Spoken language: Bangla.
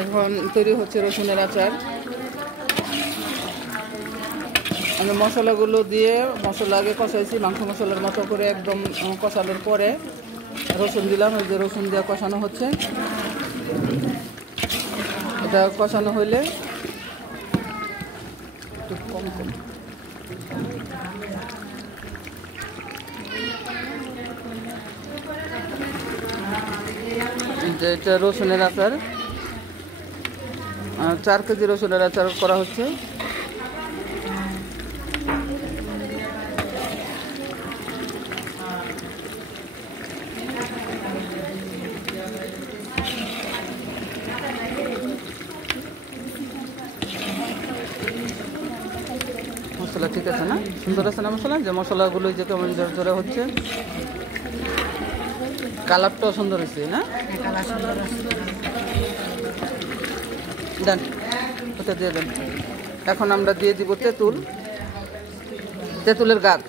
এখন তৈরি হচ্ছে রসুনের আচার। আমি মশলাগুলো দিয়ে মশলা আগে কষাইছি, মাংস মশলার মতো করে একদম কষানোর পরে রসুন দিলাম। ওই যে রসুন দিয়ে কষানো হচ্ছে। এটা কষানো হইলে একটু কম কম এটা রসুনের আচার, 4 কেজি রসুনের আচার করা হচ্ছে। মশলা ঠিক আছে না? সুন্দর আছে না মশলা? যে মশলাগুলো যে কেমন জোরে জোরে হচ্ছে, কালারটাও সুন্দর হয়েছে না? দেন, ওটা দিয়ে দেন। এখন আমরা দিয়ে দিব তেঁতুল, তেঁতুলের গাছ।